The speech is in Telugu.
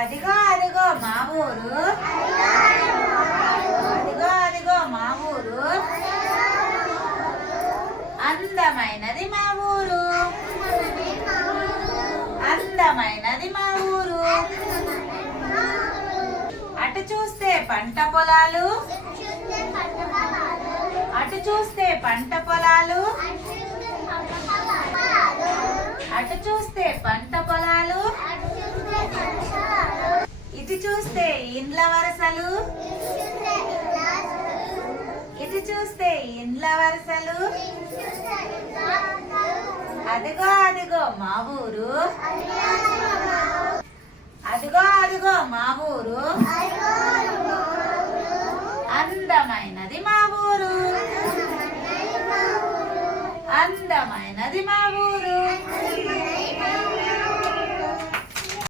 అదిగో అదిగో మా ఊరు, అదిగో అదిగో మా ఊరు, అందమైనది మా ఊరు, అందమైనది మా ఊరు. అటు చూస్తే పంట పొలాలు, అటు చూస్తే పంట పొలాలు, అటు చూస్తే పంట పొలాలు, ఇటు చూస్తే ఇండ్ల వరసలు, ఇటు చూస్తే ఇండ్ల వరసలు. అదిగో అదిగో మా ఊరు, అదిగో అదిగో మా ఊరు, అందమైనది మా ఊరు, అందమైనది మా